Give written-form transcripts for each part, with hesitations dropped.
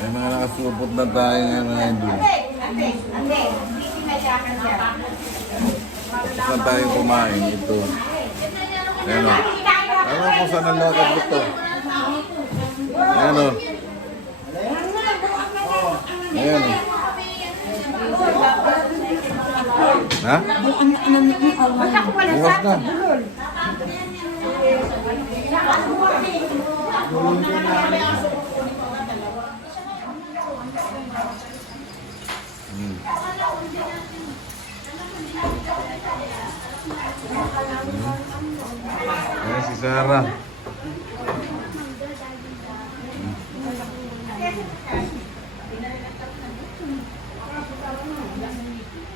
May mga nakasupot na tayo ngayon mga idol. Saan tayo kumain? Ito. Ayan o. Alam ko saan ang lakad ito. Ayan o. Ayan o. Ha? Bukas na. Ayan si Sarah.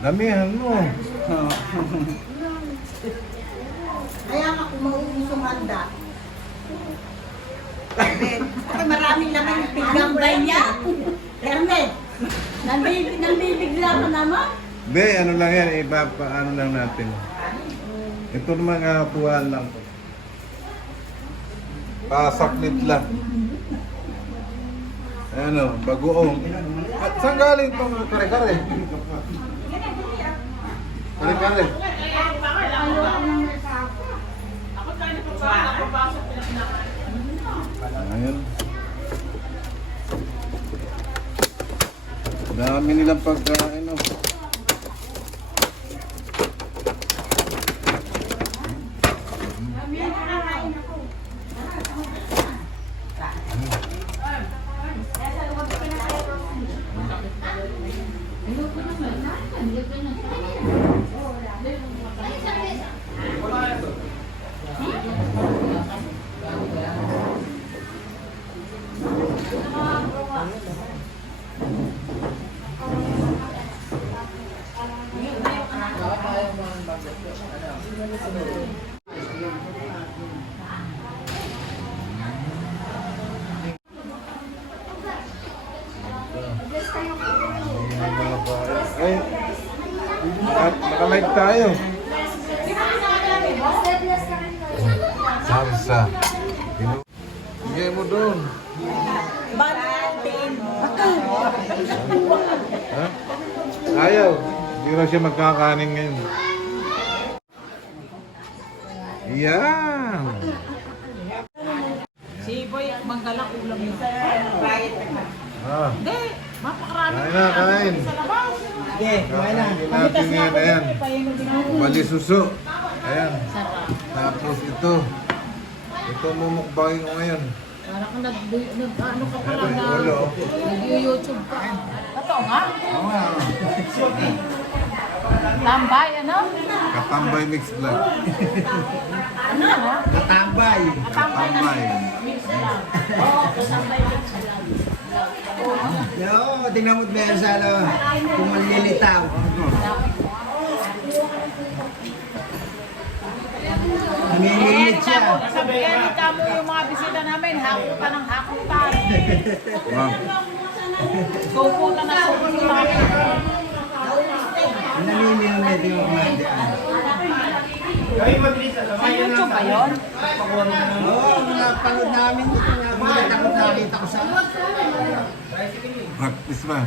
Damihan mo. Kaya nga kung mauubos yung handa. Ay, maraming naman yung piggambay niya. Ernest, nambibigla ka naman. Hindi, ano lang yan. Ipapaano lang natin. Ito naman kapuhan lang po. Pasaklit lang. Ayan o, bagoong. At saan galing itong kare-kare? Kare-kare. Ayan. Dami nilang pagkain o. Ay, naka-live tayo. Sarsa. Bigay mo doon. Banatin. Ha? Ayaw. Hindi raw siya magkakanin ngayon. Yan. Si Boy, manggalak ulam yun. Ah. Hindi, mapakarami. Kain na, kain. Sa labas. Kain natin yan. Ayan. Bali suso. Ayan. Sarap. Tapos ito. Ito mumukbangin ko ngayon. Parang ka ano ka pala na Ulo. nag-YouTube ka. Ito nga. Oo nga. Tambay, ano? Katambay mix vlog. Ano na? Katambay. Katambay. Yo, tingnan mo meron sa ano, kung malilitaw. Nanginginig siya. Sabi ka mo yung mga bisita namin, hakutan ng hakutan. Wow. Sukutan na sukutan. Nanginginig yung mga diyan. Sa YouTube ba yun? Oo, mga panood namin dito nga. Mga takot nakita ko sa Practice ba?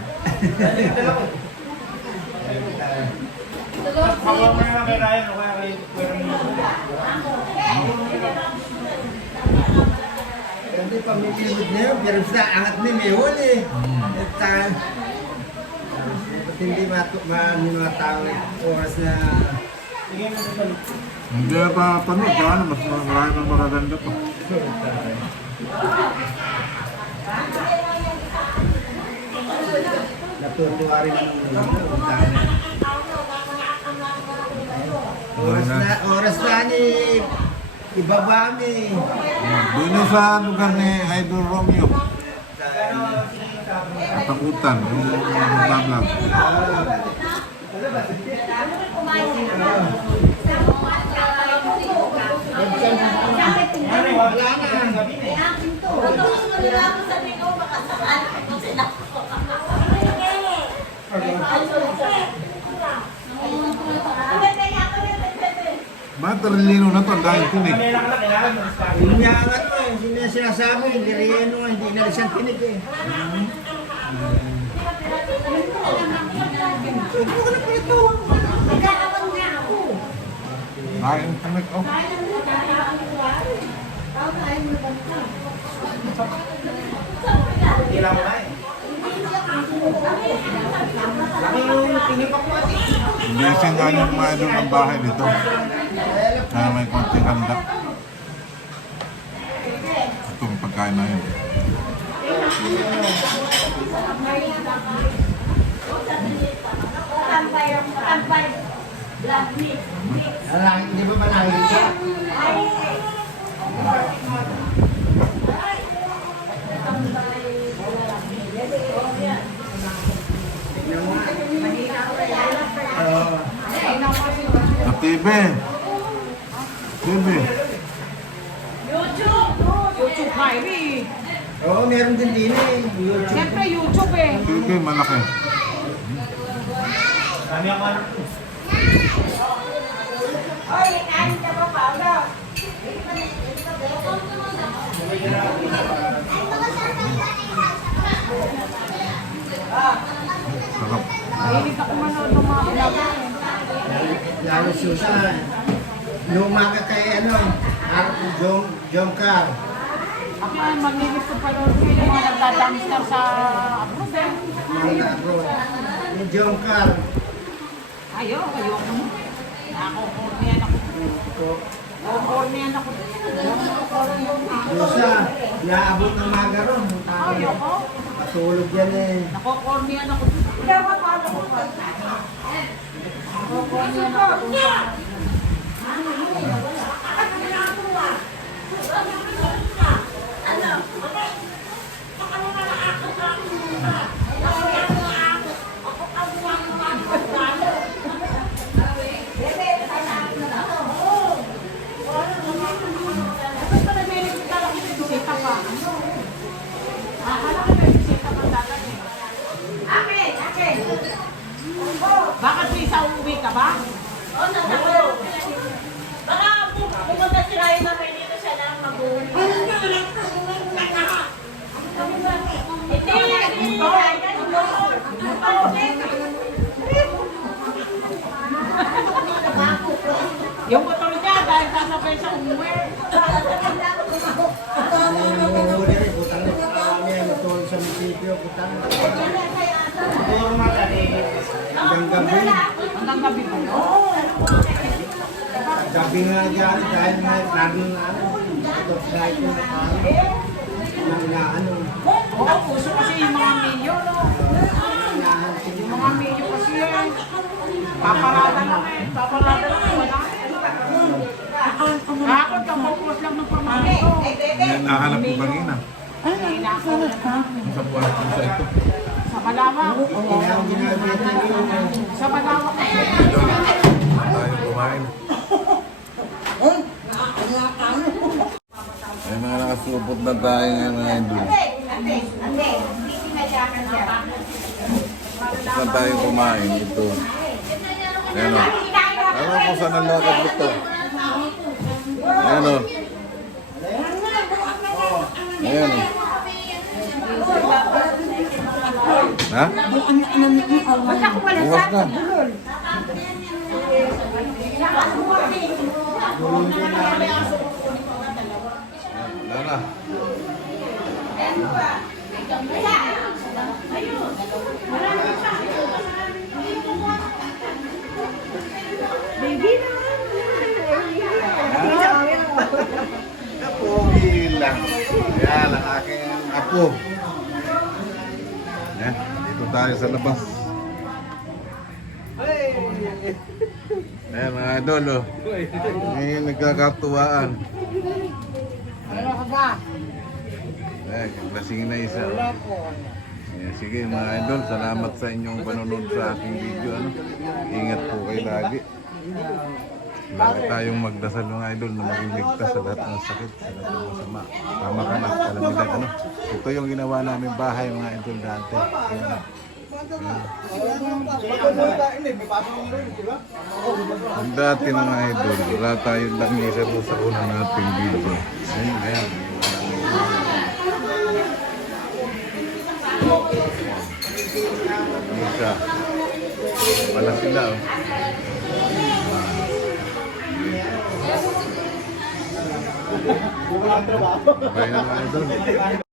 Hindi pa may kilid na yun, pero sa angat ni Mehul eh. At ba't hindi mga tao oras na Hindi na pa panood. Paano? Mas marami pang magaganda pa. natutuwa rin ang tao. Oras na ni ibaba ni. Doon yung sa lugar ni Idol Romeo. Takutan. Yung vlog. Wala na. Bakit Rilino na to? Dahil tinig. Inyangat mo eh. niya sinasabi, hindi rin hindi inalis ang tinig eh. Kain kami ko. Ilang mo eh. Laki yung tinipak mo ati. Hindi siya nga yung mga idol ang bahay dito. Kaya may konting handa. Ito ang pagkain na yun. Hindi ba ba nakikita? Sa TV. TV. YouTube Kyrie. Oo, meron din din eh. YouTube. Siyempre YouTube eh. TV malaki. Sarap. Mahilig ako manood ng mga vlog eh. Lalo Susan. Luma ka kay ano, John Carr. Ako ay maglilis ko pa doon yung mga nagdadamster sa abroad eh. Mga abroad. Yung John Carr. Ayoko mo. Nakakornian ako. Nakakornian ako. Yusa, iaabot ng maga ron. Ayoko. Patulog yan eh. Nakakornian ako. Nakakornian ako. Bakit may isa uuwi ka ba? Baka pumunta sila yung namin dito siya lang mag-uuli. Yung motor niya dahil sasabay sa umuwi. Namuhuli rin, putang na. Kami ang matulog sa munisipyo, putang na. Puro madali. Hanggang gabi. Hanggang gabi pa yun. Gabi nga dyan, dahil nga naging ano, motorcycle na kami. Inaano. Oo, puso kasi yung mga milyo, no? Inahansin Yung mga milyo kasi eh. Paparada lang eh. Paparada lang eh. Wala. Kahapon kapopos lang ng pamangkin ko. Yan nahanap ko kanina. Hinahanap ka? Sa buwan ko sa ito. Sa Malawak. Kaya ang ginagawa niyo, Sa Malawak. Idol. Tayo kumain. Ay mga nakasupot na tayo ngayon mga idol. Saan tayo kumain? Ito. Ayan o. Alam ko saan ang lakad dito. Ayan o. Ayan o. Ha? Bukas na. Lala. Pogi lang. Yan ang aking apo. Yan, dito tayo sa labas. Ayan mga idol, oh. Ngayon nagkakatuwaan. Ayan, lasing na isa. Oh. Ayan, sige mga idol, salamat sa inyong panonood sa aking video. Ano? Ingat po kayo lagi. Lagi tayong magdasal mga idol na maging ligtas sa lahat ng sakit, sa lahat ng masama. Tama ka na, kalamidad. Ano? Ito yung ginawa namin bahay mga idol dati. Ayan. Ang dati mga idol, wala tayong lamisa doon sa unang nating video. Ayun, ayan. Isa. Wala sila, oh. Bye na mga idol.